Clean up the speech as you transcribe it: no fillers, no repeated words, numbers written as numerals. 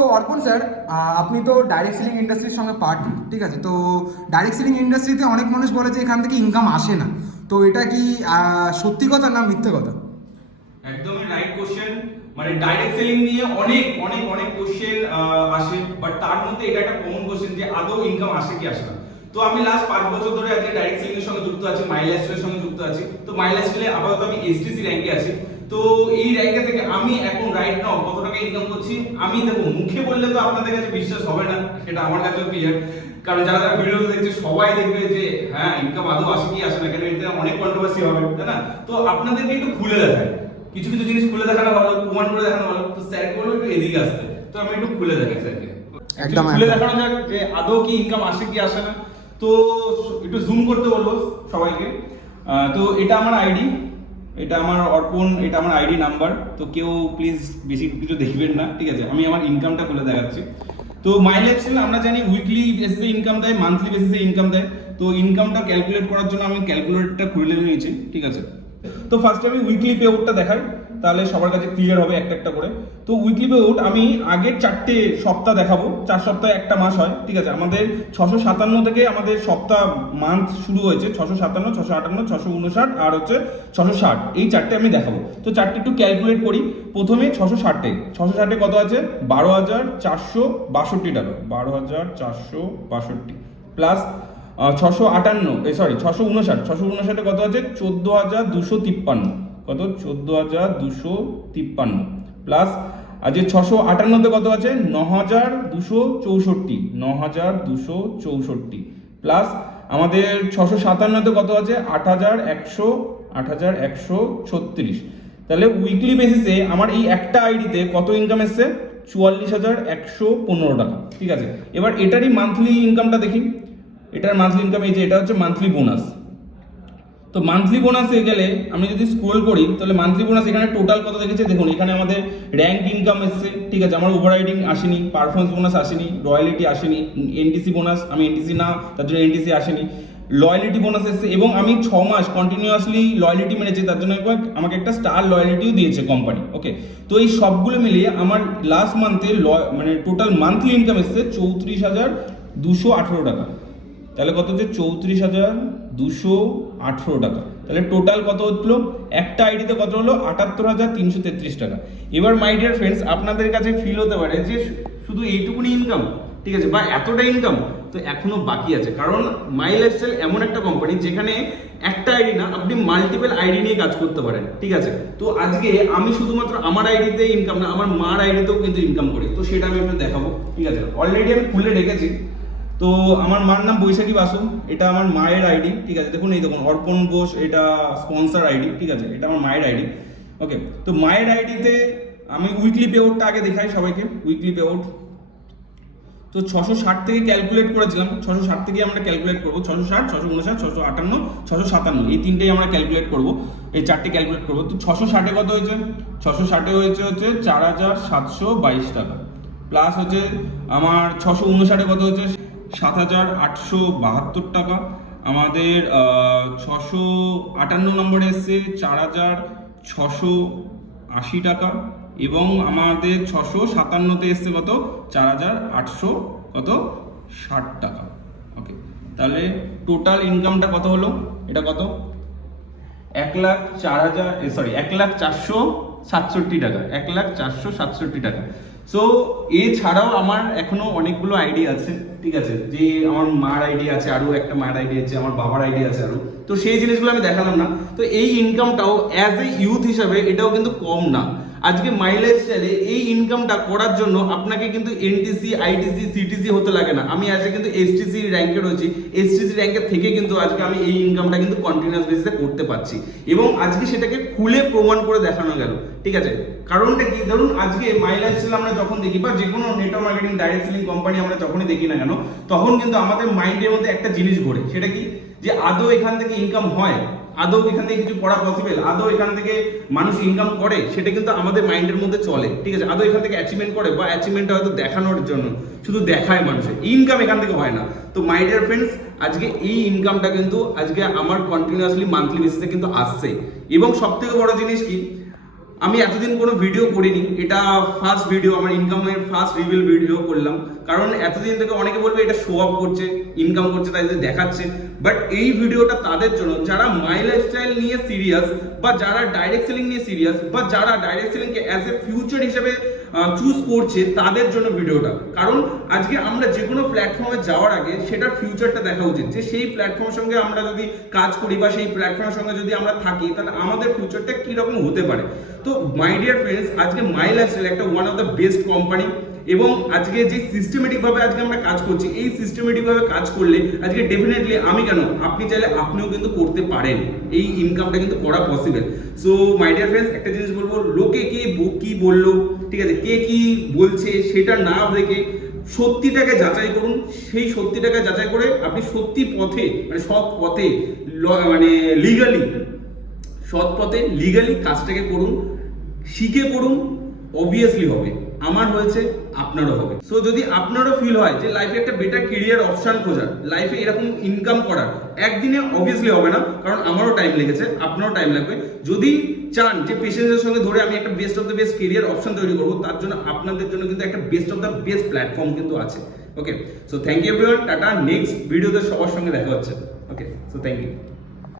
তো অর্পণ স্যার, আপনি তো ডাইরেক্ট সেলিং ইন্ডাস্ট্রির সঙ্গে পার্টি, ঠিক আছে? তো ডাইরেক্ট সেলিং ইন্ডাস্ট্রিতে অনেক মানুষ বলে যে এখান থেকে ইনকাম আসে না। তো এটা কি সত্যি কথা না মিথ্যে কথা? একদমই রাইট কোশ্চেন। মানে ডাইরেক্ট সেলিং নিয়ে অনেক অনেক অনেক কোশ্চেন আসে, বাট তার মধ্যে এটা একটা কমন কোশ্চেন যে আদৌ ইনকাম আসে কি আসে না। তো আমি লাস্ট 5 বছর ধরে আজকে ডাইরেক্ট সেলিং এর সঙ্গে যুক্ত আছি, মাই লাইফস্টাইলের সঙ্গে যুক্ত আছি। তো মাই লাইফস্টাইলে আপাতত আমি এসটিসি র্যাঙ্কে আছি। তো এই র্যাঙ্কে থেকে আমি এখন রাইট নাও কত টাকা ইনকাম করছি, আমি দেখো মুখে বললে তো আপনাদের কাছে বিশ্বাস হবে না, সেটা আমার কাছেও ক্লিয়ার। কারণ যারা যারা ভিডিও দেখছে সবাই দেখবে যে হ্যাঁ ইনকাম আদৌ আসে কি আসে না, কেন এতে অনেক কন্ট্রোভার্সি হবে, তাই না? তো আপনাদেরকে একটু খুলে দেখায়, কিছু কিছু জিনিস খুলে দেখানো ভালো, প্রমাণ করে দেখানো ভালো। তো স্যার বললো একটু এদিকে আসতে, তো আমি একটু খুলে দেখাই স্যারকে, একদম খুলে দেখানো যাক যে আদৌ কি ইনকাম আসে কি আসে না। তো একটু জুম করতে বলবো সবাইকে। তো এটা আমার আইডি, এটা আমার অর্পণ, এটা আমার আইডি নাম্বার। তো কেউ প্লিজ বেশি কিছু দেখবেন না, ঠিক আছে? আমি আমার ইনকামটা খুলে দেখাচ্ছি। তো মাই লাইফস্টাইল আমরা জানি উইকলি বেসিসে ইনকাম দেয়, মান্থলি বেসিসে ইনকাম দেয়। তো ইনকামটা ক্যালকুলেট করার জন্য আমি ক্যালকুলেটরটা খুলে নিয়েছি, ঠিক আছে? তো ফার্স্টে আমি উইকলি পে আউটটা দেখাই, তাহলে সবার কাছে ক্লিয়ার হবে একটা একটা করে। তো উইকলি পে আউট আমি আগের 4টে সপ্তাহ দেখাবো, 4 সপ্তাহে একটা মাস হয়, ঠিক আছে? আমাদের 657 থেকে আমাদের সপ্তাহ মান্থ শুরু হয়েছে, 657, 658, 659 আর হচ্ছে 660, এই 4টে আমি দেখাবো। তো 4টে একটু ক্যালকুলেট করি। প্রথমে 660 কত আছে? 12,462 টাকা, 12,462 প্লাস 659 কত আছে? 14,253, কত? 14,253 প্লাস আজকে 658 কত আছে? 9,264, 9,264 প্লাস আমাদের 657 কত আছে? 8,136। তাহলে উইকলি বেসিসে আমার এই একটা আইডিতে কত ইনকাম এসছে? 44,115 টাকা, ঠিক আছে? এবার এটারই মান্থলি ইনকামটা দেখি। এটার মান্থলি ইনকাম এই যে এটা হচ্ছে মান্থলি বোনাস। তো মান্থলি বোনাসে গেলে আমি যদি স্ক্রোল করি তাহলে মান্থলি বোনাস এখানে টোটাল কত দেখেছে দেখুন। এখানে আমাদের র্যাঙ্ক ইনকাম এসছে, ঠিক আছে? আমার ওভাররাইডিং আসেনি, পারফরমেন্স বোনাস আসেনি, রয়্যালিটি আসেনি, এনটিসি বোনাস, আমি এনটিসি না তার জন্য এনটিসি আসেনি, লয়্যালিটি বোনাস এসছে এবং আমি 6 মাস কন্টিনিউয়াসলি লয়্যালিটি মেনেছি, তার জন্য আমাকে একটা স্টার লয়্যালিটিও দিয়েছে কোম্পানি। ওকে, তো এই সবগুলো মিলিয়ে আমার লাস্ট মান্থে মানে টোটাল মান্থলি ইনকাম এসছে 34,218 টাকা। তাহলে কত হচ্ছে? 34,218 টাকা। তাহলে টোটাল কত হলো? একটা আইডিতে কত হলো? 78,333 টাকা। এবার মাই ডিয়ার ফ্রেন্ডস, আপনাদের কাছে ফিল হতে পারে যে শুধু এইটুকুনি ইনকাম, ঠিক আছে, বা এতটা ইনকাম। তো এখনো বাকি আছে, কারণ মাই লাইফস্টাইল এমন একটা কোম্পানি যেখানে একটা আইডি না, আপনি মাল্টিপল আইডি নিয়ে কাজ করতে পারেন, ঠিক আছে? তো আজকে আমি শুধুমাত্র আমার আইডিতে ইনকাম না, আমার মার আইডিতেও কিন্তু ইনকাম করি। তো সেটা আমি একটু দেখাবো, ঠিক আছে? অলরেডি আমি খুলে রেখেছি। তো আমার মার নাম বৈশাখী বাসু, এটা আমার মায়ের আইডি, ঠিক আছে? দেখুন এই দেখুন অর্পণ বোস, এটা স্পন্সর আইডি, ঠিক আছে? এটা আমার মায়ের আইডি। ওকে, তো মায়ের আইডিতে আমি উইকলি পে আউটটা আগে দেখাই সবাইকে। উইকলি পে আউট তো 660 থেকে ক্যালকুলেট করেছিলাম, 660 থেকে আমরা ক্যালকুলেট করবো, 660, 659, 658, 657, এই তিনটেই আমরা ক্যালকুলেট করবো, এই 4টে ক্যালকুলেট করবো। তো 660 কত হয়েছে? 660 হচ্ছে 4,722 টাকা প্লাস হচ্ছে আমার 659 কত হচ্ছে? 7,872 টাকা। আমাদের 658 নম্বরে এসছে 4,680 টাকা এবং আমাদের 657তে এসছে কত? 4,800 কত? 60 টাকা। ওকে, তাহলে টোটাল ইনকামটা কত হলো? এটা কত? 1,04,467 টাকা, 1,04,67 টাকা। সো এছাড়াও আমার এখনো অনেকগুলো আইডি আছে, ঠিক আছে? যে আমার মার আইডি আছে, আরো একটা মার আইডি আছে, আমার বাবার আইডি আছে আরো। তো সেই জিনিসগুলো আমি দেখালাম না। তো এই ইনকামটাও অ্যাজ এ ইউথ হিসাবে এটাও কিন্তু কম না। আজকে মাই লাইফস্টাইলে এই ইনকামটা করার জন্য আপনাকে কিন্তু এনটিসি, আইটিসি, সিটিসি হতে লাগে না। আমি আজকে কিন্তু এসটিসি র্যাঙ্কে রয়েছি, এসটিসি র্যাঙ্কের থেকে কিন্তু আজকে আমি এই ইনকামটা কিন্তু কন্টিনিউয়াস বেসিসে করতে পারছি এবং আজকে সেটাকে খুলে প্রমাণ করে দেখানো গেল, ঠিক আছে? কারণটা কি? ধরুন আজকে মাই লাইফস্টাইল আমরা যখন দেখি বা যে কোনো network marketing direct selling company আমরা যখনই দেখি না কেন, তখন কিন্তু আমাদের মাইন্ডের মধ্যে একটা জিনিস ঘোরে। সেটা কি? যে আদৌ এখান থেকে ইনকাম হয়, আদৌ এখান থেকে কিছু করা পসিবল, আদৌ এখান থেকে মানুষ ইনকাম করে, সেটা কিন্তু আমাদের মাইন্ডের মধ্যে চলে, ঠিক আছে? আদৌ এখান থেকে অ্যাচিভমেন্ট করে বা অ্যাচিভমেন্টটা হয়তো দেখানোর জন্য শুধু দেখায় মানুষের, ইনকাম এখান থেকে হয় না। তো মাই ডিয়ার ফ্রেন্ডস, আজকে এই ইনকামটা কিন্তু আজকে আমার কন্টিনিউয়াসলি মান্থলি বেসিসে কিন্তু আসছে এবং সব থেকে বড় জিনিস কি, আমি এতদিন কোনো ভিডিও করিনি, এটা ফার্স্ট ভিডিও, আমার ইনকামের ফার্স্ট রিভিল ভিডিও করলাম। কারণ এতদিন থেকে অনেকে বলবে এটা শো অফ করছে, ইনকাম করছে, তাই দেখাচ্ছে। বাট এই ভিডিওটা তাদের জন্য যারা মাই লাইফস্টাইল নিয়ে সিরিয়াস, বা যারা ডাইরেক্ট সেলিং নিয়ে সিরিয়াস, বা যারা ডাইরেক্ট সেলিংকে অ্যাজ এ ফিউচার হিসেবে চুজ করছে, তাদের জন্য ভিডিওটা। কারণ আজকে আমরা যে কোনো প্ল্যাটফর্মে যাওয়ার আগে সেটার ফিউচারটা দেখা উচিত, যে সেই প্ল্যাটফর্মের সঙ্গে আমরা যদি কাজ করি বা সেই প্ল্যাটফর্মের সঙ্গে যদি আমরা থাকি, তাহলে আমাদের ফিউচারটা কীরকম হতে পারে। তো মাই ডিয়ার ফ্রেন্ডস, আজকে মাই লাইফস্টাইল একটা one of the best company, এবং আজকে যে সিস্টেমেটিকভাবে আজকে আমরা কাজ করছি, এই সিস্টেমেটিকভাবে কাজ করলে আজকে ডেফিনেটলি আমি কেন, আপনি চাইলে আপনিও কিন্তু করতে পারেন, এই ইনকামটা কিন্তু করা possible. So my dear friends, একটা জিনিস বলবো, লোকে কি বললো, ঠিক আছে, কে কি বলছে সেটা না দেখে সত্যিটাকে যাচাই করুন। সেই সত্যিটাকে যাচাই করে আপনি সত্যি পথে, মানে সৎ পথে, মানে সৎ পথে লিগালি কাজটাকে করুন, শিখে করুন, অবভিয়াসলি হবে। আমার হয়েছে, আপনারও হবে। সো যদি আপনারও ফিল হয় যে লাইফে একটা বেটার কেরিয়ার অপশন খোঁজার, লাইফে এরকম ইনকাম করার, একদিনে অবভিয়াসলি হবে না, কারণ আমারও টাইম লেগেছে, আপনারও টাইম লাগবে। যদি চান যে পেশেন্সের সঙ্গে ধরে আমি একটা best of the best career option তৈরি করবো, তার জন্য আপনাদের জন্য কিন্তু একটা best of the best platform কিন্তু আছে। Okay, so thank you everyone, tata. Next ভিডিওতে সবার সঙ্গে দেখা হচ্ছে। Okay, so thank you.